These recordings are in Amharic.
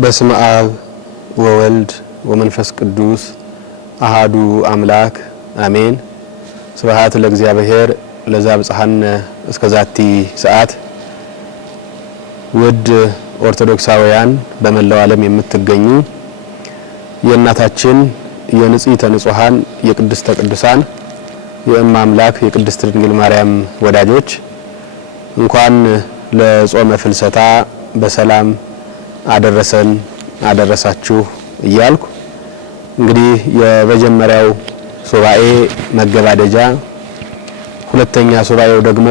በስመ አብ ወወልድ ወመንፈስ ቅዱስ አሃዱ አምላክ አሜን። ስብሐት ለእግዚአብሔር ለዘአብጽሐነ እስከዛቲ ሰዓት። ውድ ኦርቶዶክሳውያን በመላው ዓለም የምትገኙ የእናታችን የንጽሕተ ንጹሐን የቅድስተ ቅዱሳን የእመ አምላክ የቅድስት ድንግል ማርያም ወዳጆች እንኳን ለጾመ ፍልሰታ በሰላም አደረሰን አደረሳችሁ እያልኩ እንግዲህ የመጀመሪያው ሱባኤ መገባደጃ፣ ሁለተኛ ሱባኤው ደግሞ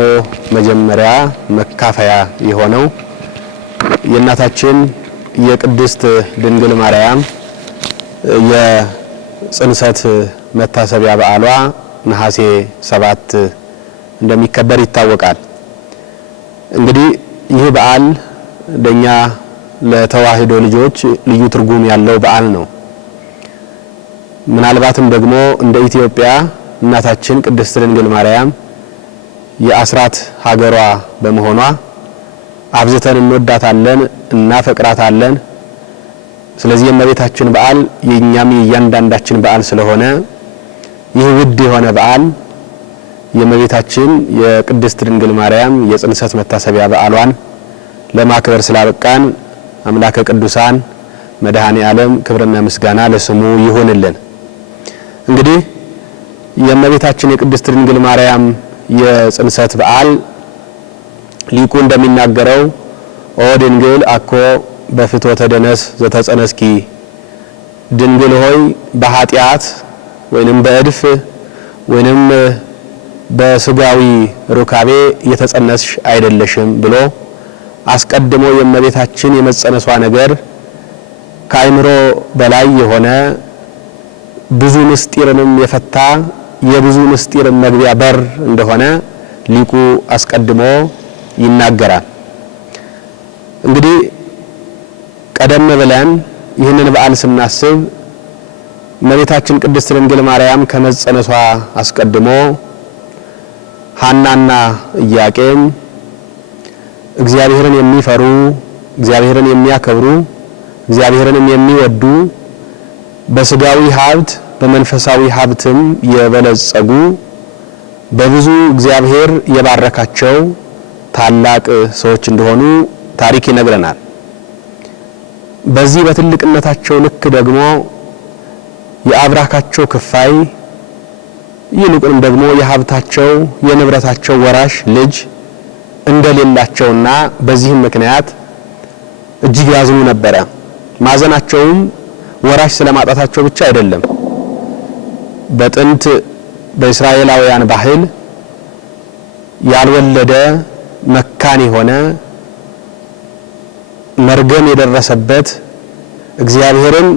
መጀመሪያ መካፈያ የሆነው የእናታችን የቅድስት ድንግል ማርያም የጽንሰት መታሰቢያ በዓሏ ነሐሴ 7 እንደሚከበር ይታወቃል። እንግዲህ ይህ በዓል ለኛ ለተዋህዶ ልጆች ልዩ ትርጉም ያለው በዓል ነው። ምናልባትም ደግሞ እንደ ኢትዮጵያ እናታችን ቅድስት ድንግል ማርያም የአስራት ሀገሯ በመሆኗ አብዝተን እንወዳታለን፣ እናፈቅራታለን። ስለዚህ የእመቤታችን በዓል የኛም የእያንዳንዳችን በዓል ስለሆነ ይህ ውድ የሆነ በዓል የእመቤታችን የቅድስት ድንግል ማርያም የጽንሰት መታሰቢያ በዓሏን ለማክበር ስላበቃን አምላከ ቅዱሳን መድኃኔ ዓለም ክብርና ምስጋና ለስሙ ይሁንልን። እንግዲህ የእመቤታችን የቅድስት ድንግል ማርያም የጽንሰት በዓል ሊቁ እንደሚናገረው ኦ ድንግል አኮ በፍትወተ ደነስ ዘተጸነስኪ፣ ድንግል ሆይ በኃጢአት ወይንም በእድፍ ወይንም በስጋዊ ሩካቤ የተጸነስሽ አይደለሽም ብሎ አስቀድሞ የእመቤታችን የመጸነሷ ነገር ከአይምሮ በላይ የሆነ ብዙ ምስጢርንም የፈታ የብዙ ምስጢር መግቢያ በር እንደሆነ ሊቁ አስቀድሞ ይናገራል። እንግዲህ ቀደም ብለን ይህንን በዓል ስናስብ እመቤታችን ቅድስት ድንግል ማርያም ከመጸነሷ አስቀድሞ ሐናና ኢያቄም እግዚአብሔርን የሚፈሩ እግዚአብሔርን የሚያከብሩ እግዚአብሔርንም የሚወዱ በስጋዊ ሀብት በመንፈሳዊ ሀብትም የበለጸጉ በብዙ እግዚአብሔር የባረካቸው ታላቅ ሰዎች እንደሆኑ ታሪክ ይነግረናል። በዚህ በትልቅነታቸው ልክ ደግሞ የአብራካቸው ክፋይ ይልቁንም ደግሞ የሀብታቸው የንብረታቸው ወራሽ ልጅ እንደሌላቸውና በዚህም ምክንያት እጅግ ያዝኑ ነበረ። ማዘናቸውም ወራሽ ስለማጣታቸው ብቻ አይደለም። በጥንት በእስራኤላውያን ባህል ያልወለደ መካን የሆነ መርገም የደረሰበት እግዚአብሔርን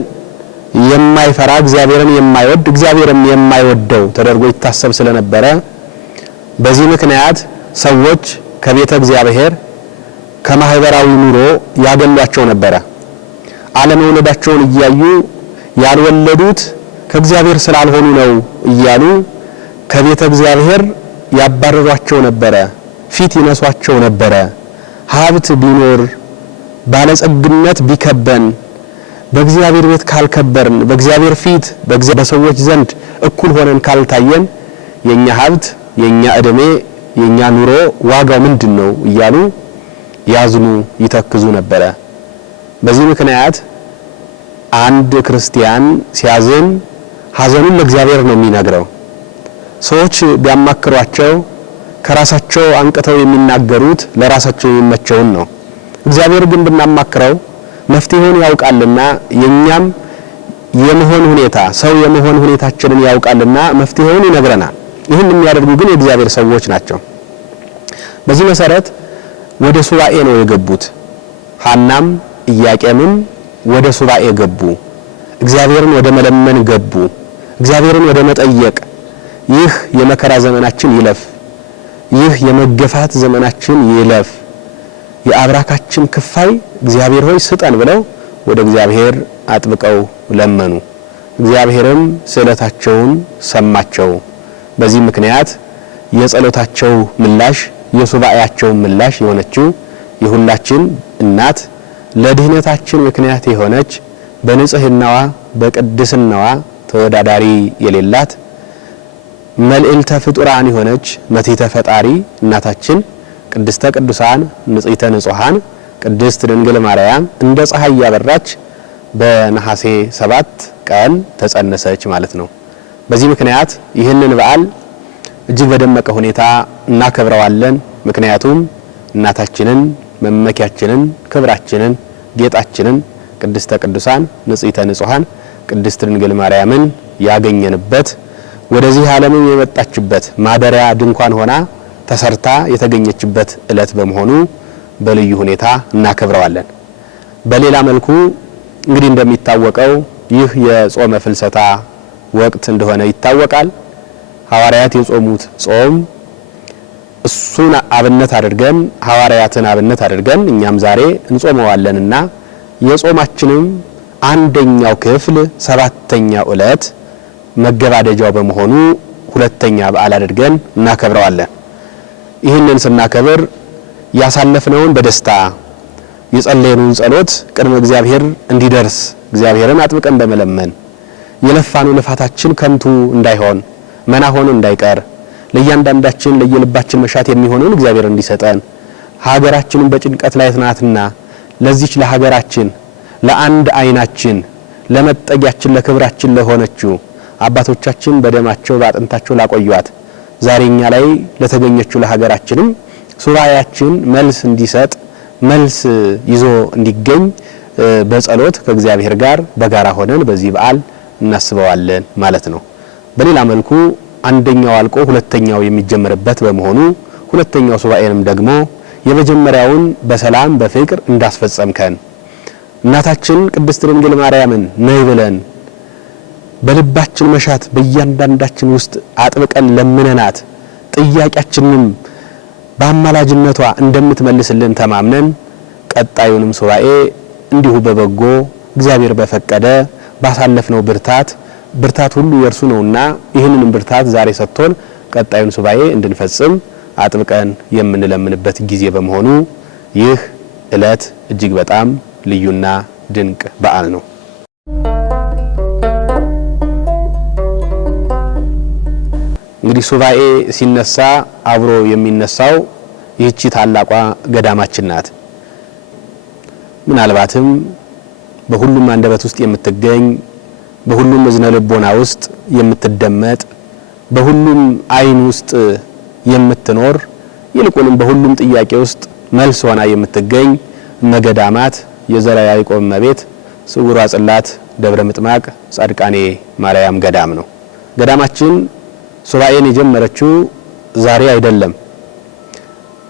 የማይፈራ እግዚአብሔርን የማይወድ እግዚአብሔርም የማይወደው ተደርጎ ይታሰብ ስለነበረ በዚህ ምክንያት ሰዎች ከቤተ እግዚአብሔር ከማህበራዊ ኑሮ ያገሏቸው ነበረ። አለመውለዳቸውን እያዩ ያልወለዱት ከእግዚአብሔር ስላልሆኑ ነው እያሉ ከቤተ እግዚአብሔር ያባረሯቸው ነበረ፣ ፊት ይነሷቸው ነበረ። ሀብት ቢኖር ባለጸግነት ቢከበን በእግዚአብሔር ቤት ካልከበርን በእግዚአብሔር ፊት በሰዎች ዘንድ እኩል ሆነን ካልታየን የኛ ሀብት የኛ እድሜ የኛ ኑሮ ዋጋው ምንድነው እያሉ ያዝኑ ይተክዙ ነበረ። በዚህ ምክንያት አንድ ክርስቲያን ሲያዝን ሐዘኑን ለእግዚአብሔር ነው የሚነግረው። ሰዎች ቢያማክሯቸው ከራሳቸው አንቅተው የሚናገሩት ለራሳቸው የሚመቸውን ነው። እግዚአብሔር ግን ብናማክረው መፍትሄውን ያውቃልና የኛም የመሆን ሁኔታ ሰው የመሆን ሁኔታችንን ያውቃልና መፍትሄውን ይነግረናል። ይህን የሚያደርጉ ግን የእግዚአብሔር ሰዎች ናቸው። በዚህ መሰረት ወደ ሱባኤ ነው የገቡት። ሐናም ኢያቄምም ወደ ሱባኤ ገቡ። እግዚአብሔርን ወደ መለመን ገቡ። እግዚአብሔርን ወደ መጠየቅ ይህ የመከራ ዘመናችን ይለፍ፣ ይህ የመገፋት ዘመናችን ይለፍ፣ የአብራካችን ክፋይ እግዚአብሔር ሆይ ስጠን ብለው ወደ እግዚአብሔር አጥብቀው ለመኑ። እግዚአብሔርም ስዕለታቸውን ሰማቸው። በዚህ ምክንያት የጸሎታቸው ምላሽ የሱባኤያቸው ምላሽ የሆነችው የሁላችን እናት ለድህነታችን ምክንያት የሆነች በንጽህናዋ በቅድስናዋ ተወዳዳሪ የሌላት መልዕልተ ፍጡራን የሆነች መቲተ ፈጣሪ እናታችን ቅድስተ ቅዱሳን ንጽሕተ ንጹሐን ቅድስት ድንግል ማርያም እንደ ፀሐይ ያበራች በነሐሴ 7 ቀን ተጸነሰች ማለት ነው። በዚህ ምክንያት ይህንን በዓል እጅግ በደመቀ ሁኔታ እናከብረዋለን። ምክንያቱም እናታችንን መመኪያችንን ክብራችንን ጌጣችንን ቅድስተ ቅዱሳን ንጽሕተ ንጹሐን ቅድስት ድንግል ማርያምን ያገኘንበት ወደዚህ ዓለም የመጣችበት ማደሪያ ድንኳን ሆና ተሰርታ የተገኘችበት ዕለት በመሆኑ በልዩ ሁኔታ እናከብረዋለን። በሌላ መልኩ እንግዲህ እንደሚታወቀው ይህ የጾመ ፍልሰታ ወቅት እንደሆነ ይታወቃል። ሐዋርያት የጾሙት ጾም እሱን አብነት አድርገን ሐዋርያትን አብነት አድርገን እኛም ዛሬ እንጾመዋለንና የጾማችንም አንደኛው ክፍል 7ኛው ዕለት መገባደጃው በመሆኑ ሁለተኛ በዓል አድርገን እናከብረዋለን። ይህንን ስናከብር ያሳለፍነውን በደስታ የጸለየነውን ጸሎት ቅድመ እግዚአብሔር እንዲደርስ እግዚአብሔርን አጥብቀን በመለመን የለፋነው ልፋታችን ከንቱ እንዳይሆን መና ሆኖ እንዳይቀር ለእያንዳንዳችን ለየልባችን መሻት የሚሆነውን እግዚአብሔር እንዲሰጠን ሀገራችንን በጭንቀት ላይ ናትና ለዚች ለሀገራችን ለአንድ አይናችን ለመጠጊያችን ለክብራችን ለሆነችው አባቶቻችን በደማቸው በአጥንታቸው ላቆዩት ዛሬኛ ላይ ለተገኘችው ለሀገራችንም ሱባኤያችን መልስ እንዲሰጥ መልስ ይዞ እንዲገኝ በጸሎት ከእግዚአብሔር ጋር በጋራ ሆነን በዚህ በዓል እናስበዋለን ማለት ነው። በሌላ መልኩ አንደኛው አልቆ ሁለተኛው የሚጀምርበት በመሆኑ ሁለተኛው ሱባኤንም ደግሞ የመጀመሪያውን በሰላም በፍቅር እንዳስፈጸምከን እናታችን ቅድስት ድንግል ማርያምን ነይ ብለን በልባችን መሻት በእያንዳንዳችን ውስጥ አጥብቀን ለምነናት ጥያቄያችንንም በአማላጅነቷ እንደምትመልስልን ተማምነን ቀጣዩንም ሱባኤ እንዲሁ በበጎ እግዚአብሔር በፈቀደ ባሳለፍነው ብርታት ሁሉ የርሱ ነውና ይህንንም ብርታት ዛሬ ሰጥቶን ቀጣዩን ሱባኤ እንድንፈጽም አጥብቀን የምንለምንበት ጊዜ በመሆኑ ይህ ዕለት እጅግ በጣም ልዩና ድንቅ በዓል ነው። እንግዲህ ሱባኤ ሲነሳ አብሮ የሚነሳው ይህቺ ታላቋ ገዳማችን ናት። ምናልባትም በሁሉም አንደበት ውስጥ የምትገኝ በሁሉም እዝነ ልቦና ውስጥ የምትደመጥ በሁሉም አይን ውስጥ የምትኖር ይልቁንም በሁሉም ጥያቄ ውስጥ መልስ ሆና የምትገኝ እመገዳማት የዘራ ያዕቆብ እመቤት ስውሯ ጽላት ደብረ ምጥማቅ ጻድቃኔ ማርያም ገዳም ነው። ገዳማችን ሱባኤን የጀመረችው ዛሬ አይደለም።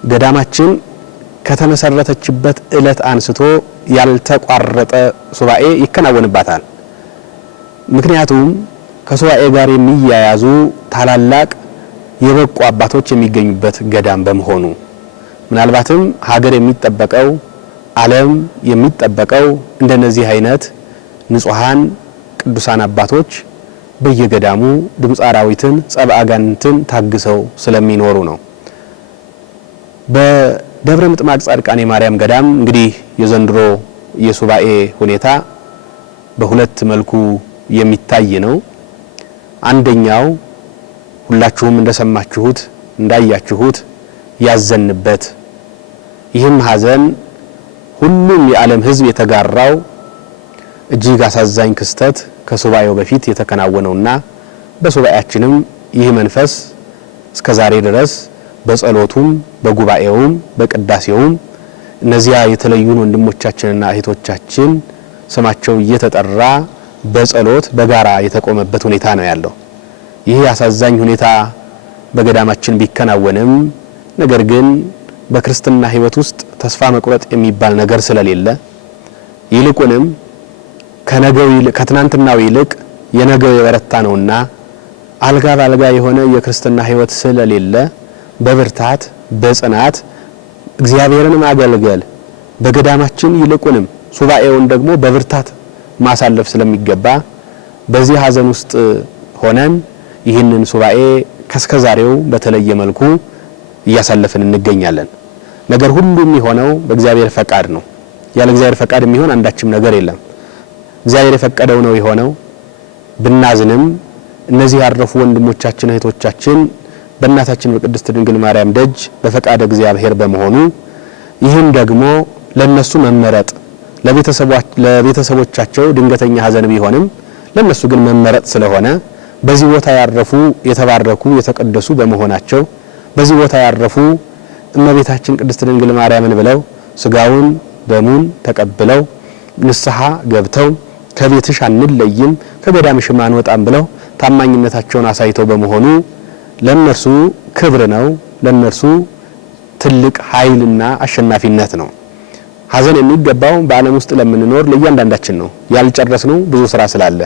ገዳማችን ከተመሰረተችበት ዕለት አንስቶ ያልተቋረጠ ሱባኤ ይከናወንባታል። ምክንያቱም ከሱባኤ ጋር የሚያያዙ ታላላቅ የበቁ አባቶች የሚገኙበት ገዳም በመሆኑ ምናልባትም ሀገር የሚጠበቀው ዓለም የሚጠበቀው እንደነዚህ አይነት ንጹሃን ቅዱሳን አባቶች በየገዳሙ ድምጽ አራዊትን ጸብአ አጋንንትን ታግሰው ስለሚኖሩ ነው። በደብረ ምጥማቅ ጻድቃኔ ማርያም ገዳም እንግዲህ የዘንድሮ የሱባኤ ሁኔታ በሁለት መልኩ የሚታይ ነው። አንደኛው ሁላችሁም እንደሰማችሁት እንዳያችሁት ያዘንበት ይህም ሐዘን ሁሉም የዓለም ሕዝብ የተጋራው እጅግ አሳዛኝ ክስተት ከሱባኤው በፊት የተከናወነውና በሱባኤያችንም ይህ መንፈስ እስከ ዛሬ ድረስ በጸሎቱም በጉባኤውም በቅዳሴውም እነዚያ የተለዩን ወንድሞቻችንና እህቶቻችን ስማቸው እየተጠራ በጸሎት በጋራ የተቆመበት ሁኔታ ነው ያለው። ይህ አሳዛኝ ሁኔታ በገዳማችን ቢከናወንም ነገር ግን በክርስትና ሕይወት ውስጥ ተስፋ መቁረጥ የሚባል ነገር ስለሌለ ይልቁንም ከትናንትናው ይልቅ የነገው የበረታ ነውና አልጋ ባልጋ የሆነ የክርስትና ሕይወት ስለሌለ በብርታት በጽናት እግዚአብሔርን ማገልገል በገዳማችን ይልቁንም ሱባኤውን ደግሞ በብርታት ማሳለፍ ስለሚገባ በዚህ ሐዘን ውስጥ ሆነን ይህንን ሱባኤ ከስከዛሬው በተለየ መልኩ እያሳለፍን እንገኛለን። ነገር ሁሉም የሆነው በእግዚአብሔር ፈቃድ ነው። ያለ እግዚአብሔር ፈቃድ የሚሆን አንዳችም ነገር የለም። እግዚአብሔር የፈቀደው ነው የሆነው። ብናዝንም እነዚህ ያረፉ ወንድሞቻችን እህቶቻችን በእናታችን በቅድስት ድንግል ማርያም ደጅ በፈቃደ እግዚአብሔር በመሆኑ ይህም ደግሞ ለነሱ መመረጥ ለቤተሰቦቻቸው ድንገተኛ ሐዘን ቢሆንም ለነሱ ግን መመረጥ ስለሆነ በዚህ ቦታ ያረፉ የተባረኩ የተቀደሱ በመሆናቸው በዚህ ቦታ ያረፉ እመቤታችን ቅድስት ድንግል ማርያምን ብለው ስጋውን ደሙን ተቀብለው ንስሐ ገብተው ከቤትሽ አንለይም ከገዳምሽም አንወጣም ብለው ታማኝነታቸውን አሳይተው በመሆኑ ለነርሱ ክብር ነው፣ ለነርሱ ትልቅ ኃይልና አሸናፊነት ነው። ሐዘን የሚገባው በዓለም ውስጥ ለምንኖር ለእያንዳንዳችን ነው። ያልጨረስነው ብዙ ስራ ስላለ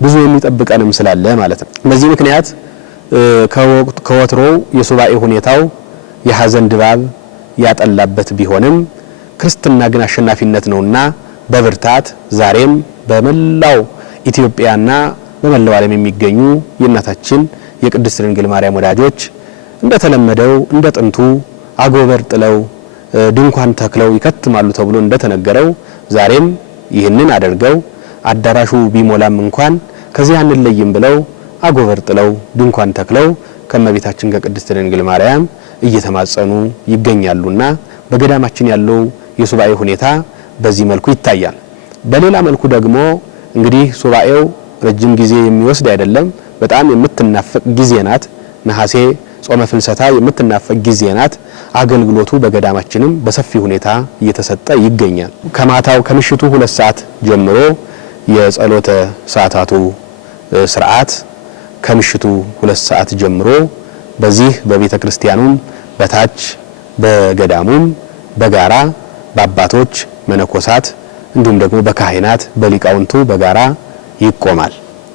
ብዙ የሚጠብቀንም ስላለ ማለት ነው። በዚህ ምክንያት ከወትሮው የሱባኤ ሁኔታው የሐዘን ድባብ ያጠላበት ቢሆንም ክርስትና ግን አሸናፊነት ነውና በብርታት ዛሬም በመላው ኢትዮጵያና በመላው ዓለም የሚገኙ የእናታችን የቅድስት ድንግል ማርያም ወዳጆች እንደተለመደው እንደ ጥንቱ አጎበር ጥለው ድንኳን ተክለው ይከትማሉ ተብሎ እንደተነገረው ዛሬም ይህንን አድርገው አዳራሹ ቢሞላም እንኳን ከዚህ አንለይም ብለው አጎበር ጥለው ድንኳን ተክለው ከመቤታችን ከቅድስት ድንግል ማርያም እየተማጸኑ ይገኛሉና በገዳማችን ያለው የሱባኤ ሁኔታ በዚህ መልኩ ይታያል። በሌላ መልኩ ደግሞ እንግዲህ ሱባኤው ረጅም ጊዜ የሚወስድ አይደለም። በጣም የምትናፈቅ ጊዜ ናት። ነሐሴ ጾመ ፍልሰታ የምትናፈቅ ጊዜ ናት። አገልግሎቱ በገዳማችንም በሰፊ ሁኔታ እየተሰጠ ይገኛል። ከማታው ከምሽቱ 2 ሰዓት ጀምሮ የጸሎተ ሰዓታቱ ስርዓት ከምሽቱ 2 ሰዓት ጀምሮ በዚህ በቤተ ክርስቲያኑም በታች በገዳሙም በጋራ በአባቶች መነኮሳት እንዲሁም ደግሞ በካህናት በሊቃውንቱ በጋራ ይቆማል።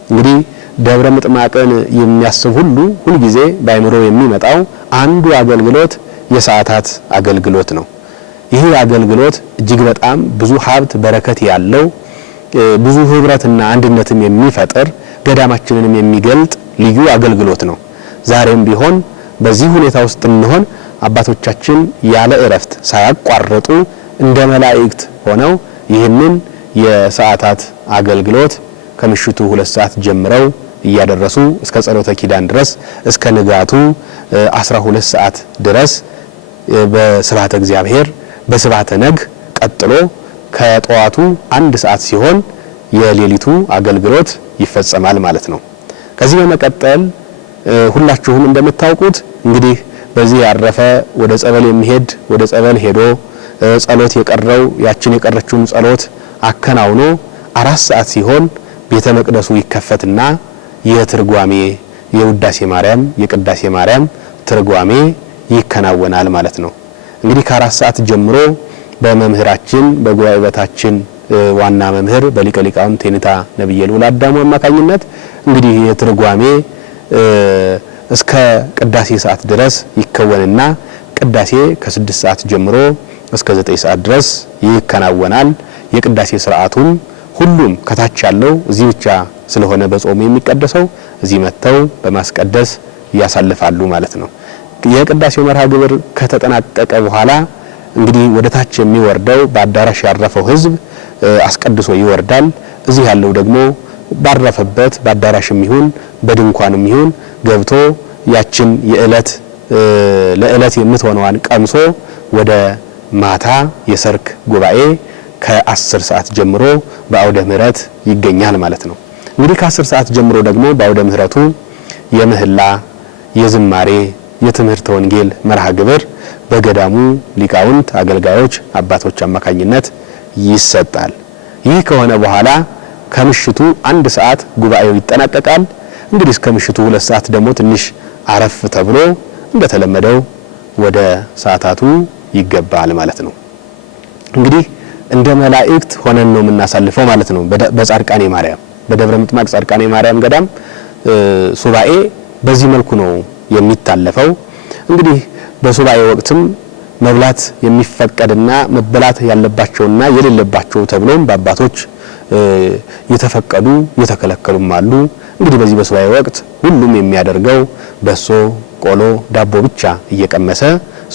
እንግዲህ ደብረ ምጥማቅን የሚያስብ ሁሉ ጊዜ ባይምሮ የሚመጣው አንዱ አገልግሎት የሰዓታት አገልግሎት ነው። ይሄ አገልግሎት እጅግ በጣም ብዙ ሀብት በረከት ያለው ብዙ ህብረትና አንድነትም የሚፈጥር ገዳማችንንም የሚገልጥ ልዩ አገልግሎት ነው። ዛሬም ቢሆን በዚህ ሁኔታ ውስጥ እንሆን አባቶቻችን ያለ እረፍት ሳያቋርጡ እንደ መላእክት ሆነው ይህንን የሰዓታት አገልግሎት ከምሽቱ 2 ሰዓት ጀምረው እያደረሱ እስከ ጸሎተ ኪዳን ድረስ እስከ ንጋቱ 12 ሰዓት ድረስ በስብሐተ እግዚአብሔር በስብሐተ ነግ ቀጥሎ ከጠዋቱ 1 ሰዓት ሲሆን የሌሊቱ አገልግሎት ይፈጸማል ማለት ነው። ከዚህ በመቀጠል ሁላችሁም እንደምታውቁት እንግዲህ በዚህ ያረፈ ወደ ጸበል የሚሄድ ወደ ጸበል ሄዶ ጸሎት የቀረው ያችን የቀረችውን ጸሎት አከናውኖ 4 ሰዓት ሲሆን ቤተ መቅደሱ ይከፈትና የትርጓሜ የውዳሴ ማርያም የቅዳሴ ማርያም ትርጓሜ ይከናወናል ማለት ነው። እንግዲህ ከ4 ሰዓት ጀምሮ በመምህራችን በጉባኤ ቤታችን ዋና መምህር በሊቀ ሊቃውንት ቴኒታ ነብየ ልዑል አዳሙ አማካኝነት እንግዲህ የትርጓሜ እስከ ቅዳሴ ሰዓት ድረስ ይከወንና ቅዳሴ ከ6 ሰዓት ጀምሮ እስከ 9 ሰዓት ድረስ ይከናወናል። የቅዳሴ ስርዓቱን ሁሉም ከታች ያለው እዚህ ብቻ ስለሆነ በጾም የሚቀደሰው እዚህ መተው በማስቀደስ ያሳልፋሉ ማለት ነው። የቅዳሴው መርሃ ግብር ከተጠናቀቀ በኋላ እንግዲህ ወደ ታች የሚወርደው በአዳራሽ ያረፈው ሕዝብ አስቀድሶ ይወርዳል። እዚህ ያለው ደግሞ ባረፈበት በአዳራሽም ይሁን በድንኳንም ይሁን ገብቶ ያችን ለዕለት የምትሆነዋን ቀምሶ ወደ ማታ የሰርክ ጉባኤ ከ10 ሰዓት ጀምሮ በአውደ ምህረት ይገኛል ማለት ነው። እንግዲህ ከ10 ሰዓት ጀምሮ ደግሞ በአውደ ምህረቱ የምህላ የዝማሬ የትምህርተ ወንጌል መርሃ ግብር በገዳሙ ሊቃውንት አገልጋዮች አባቶች አማካኝነት ይሰጣል። ይህ ከሆነ በኋላ ከምሽቱ 1 ሰዓት ጉባኤው ይጠናቀቃል። እንግዲህ እስከ ምሽቱ 2 ሰዓት ደግሞ ትንሽ አረፍ ተብሎ እንደተለመደው ወደ ሰዓታቱ ይገባል ማለት ነው። እንግዲህ እንደ መላእክት ሆነን ነው የምናሳልፈው ማለት ነው። በጻድቃኔ ማርያም በደብረ ምጥማቅ ጻድቃኔ ማርያም ገዳም ሱባኤ በዚህ መልኩ ነው የሚታለፈው። እንግዲህ በሱባኤ ወቅትም መብላት የሚፈቀድና መበላት ያለባቸውና የሌለባቸው ተብሎም በአባቶች የተፈቀዱ የተከለከሉም አሉ። እንግዲህ በዚህ በሱባኤ ወቅት ሁሉም የሚያደርገው በሶ፣ ቆሎ፣ ዳቦ ብቻ እየቀመሰ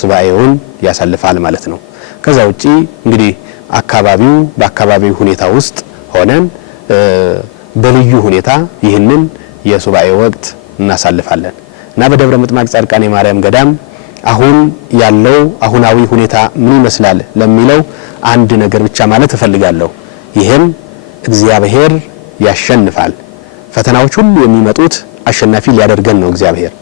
ሱባኤውን ያሳልፋል ማለት ነው። ከዛ ውጪ እንግዲህ በአካባቢው ሁኔታ ውስጥ ሆነን በልዩ ሁኔታ ይህንን የሱባኤ ወቅት እናሳልፋለን እና በደብረ ምጥማቅ ጻድቃኔ ማርያም ገዳም አሁን ያለው አሁናዊ ሁኔታ ምን ይመስላል ለሚለው አንድ ነገር ብቻ ማለት እፈልጋለሁ። ይህም እግዚአብሔር ያሸንፋል። ፈተናዎች ሁሉ የሚመጡት አሸናፊ ሊያደርገን ነው። እግዚአብሔር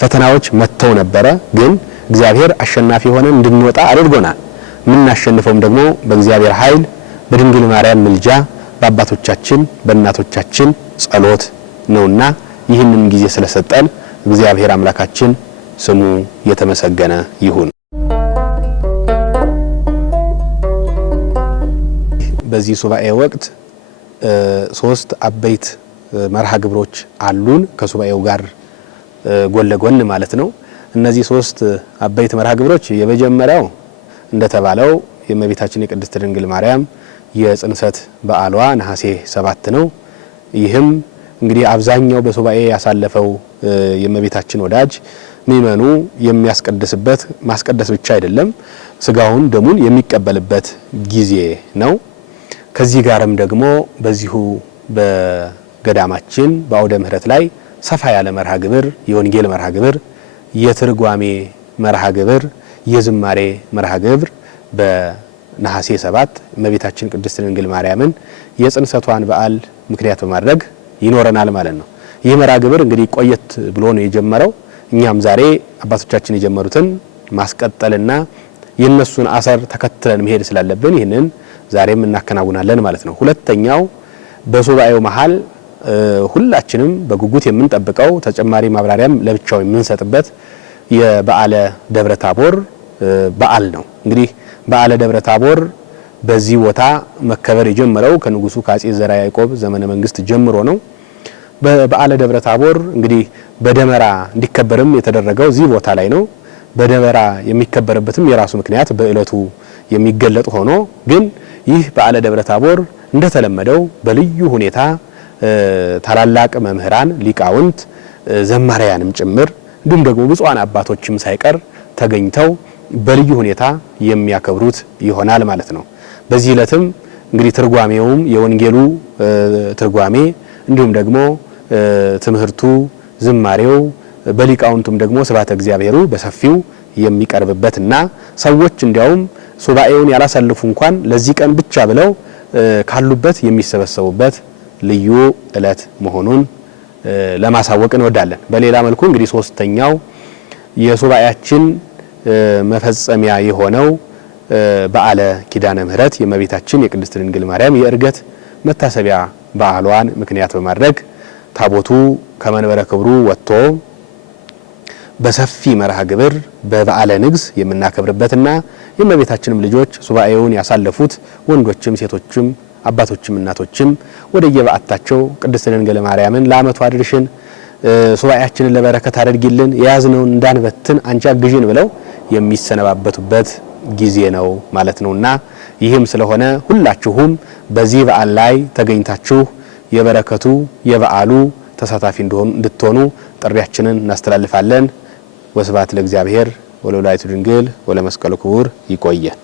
ፈተናዎች መጥተው ነበረ፣ ግን እግዚአብሔር አሸናፊ ሆነን እንድንወጣ አድርጎናል። የምናሸንፈውም ደግሞ በእግዚአብሔር ኃይል፣ በድንግል ማርያም ምልጃ፣ በአባቶቻችን በእናቶቻችን ጸሎት ነውና ይህንን ጊዜ ስለሰጠን እግዚአብሔር አምላካችን ስሙ የተመሰገነ ይሁን። በዚህ ሱባኤ ወቅት 3 አበይት መርሃ ግብሮች አሉን ከሱባኤው ጋር ጎን ለጎን ማለት ነው። እነዚህ 3 አበይት መርሃ ግብሮች የመጀመሪያው እንደተባለው የእመቤታችን የቅድስት ድንግል ማርያም የጽንሰት በዓሏ ነሐሴ 7 ነው። ይህም እንግዲህ አብዛኛው በሱባኤ ያሳለፈው የእመቤታችን ወዳጅ ምእመኑ የሚያስቀድስበት ማስቀደስ ብቻ አይደለም፣ ስጋውን ደሙን የሚቀበልበት ጊዜ ነው። ከዚህ ጋርም ደግሞ በዚሁ በገዳማችን በአውደ ምሕረት ላይ ሰፋ ያለ መርሃ ግብር፣ የወንጌል መርሃ ግብር፣ የትርጓሜ መርሃ ግብር፣ የዝማሬ መርሃ ግብር በነሐሴ 7 እመቤታችን ቅድስት ድንግል ማርያምን የጽንሰቷን በዓል ምክንያት በማድረግ ይኖረናል ማለት ነው። ይህ መርሃ ግብር እንግዲህ ቆየት ብሎ ነው የጀመረው። እኛም ዛሬ አባቶቻችን የጀመሩትን ማስቀጠልና የነሱን አሰር ተከትለን መሄድ ስላለብን ይህንን ዛሬም እናከናውናለን ማለት ነው። ሁለተኛው በሱባኤው መሃል ሁላችንም በጉጉት የምንጠብቀው ተጨማሪ ማብራሪያም ለብቻው የምንሰጥበት የበዓለ ደብረ ታቦር በዓል ነው። እንግዲህ በዓለ ደብረ ታቦር በዚህ ቦታ መከበር የጀመረው ከንጉሱ ከአጼ ዘርዓ ያዕቆብ ዘመነ መንግስት ጀምሮ ነው። በበዓለ ደብረ ታቦር እንግዲህ በደመራ እንዲከበርም የተደረገው እዚህ ቦታ ላይ ነው። በደመራ የሚከበርበትም የራሱ ምክንያት በእለቱ የሚገለጥ ሆኖ ግን ይህ በዓለ ደብረ ታቦር እንደተለመደው በልዩ ሁኔታ ታላላቅ መምህራን፣ ሊቃውንት፣ ዘማሪያንም ጭምር እንዲሁም ደግሞ ብፁዓን አባቶችም ሳይቀር ተገኝተው በልዩ ሁኔታ የሚያከብሩት ይሆናል ማለት ነው። በዚህ ዕለትም እንግዲህ ትርጓሜውም የወንጌሉ ትርጓሜ እንዲሁም ደግሞ ትምህርቱ፣ ዝማሬው በሊቃውንቱም ደግሞ ስብሐተ እግዚአብሔሩ በሰፊው የሚቀርብበትና ሰዎች እንዲያውም ሱባኤውን ያላሳልፉ እንኳን ለዚህ ቀን ብቻ ብለው ካሉበት የሚሰበሰቡበት ልዩ ዕለት መሆኑን ለማሳወቅ እንወዳለን። በሌላ መልኩ እንግዲህ ሶስተኛው የሱባኤያችን መፈጸሚያ የሆነው በዓለ ኪዳነ ምሕረት የእመቤታችን የቅድስት ድንግል ማርያም የዕርገት መታሰቢያ በዓሏን ምክንያት በማድረግ ታቦቱ ከመንበረ ክብሩ ወጥቶ በሰፊ መርሃ ግብር በበዓለ ንግስ የምናከብርበትና የእመቤታችንም ልጆች ሱባኤውን ያሳለፉት ወንዶችም ሴቶችም አባቶችም እናቶችም ወደየበዓታቸው ቅድስት ድንግል ማርያምን ለዓመቱ አድርሽን ሱባኤያችንን ለበረከት አድርጊልን የያዝነውን እንዳንበትን አንቺ አግዢን ብለው የሚሰነባበቱበት ጊዜ ነው ማለት ነውና ይህም ስለሆነ ሁላችሁም በዚህ በዓል ላይ ተገኝታችሁ የበረከቱ የበዓሉ ተሳታፊ እንድትሆኑ ጥሪያችንን እናስተላልፋለን። ወስብሐት ለእግዚአብሔር ወለወላዲቱ ድንግል ወለመስቀሉ ክቡር። ይቆየን።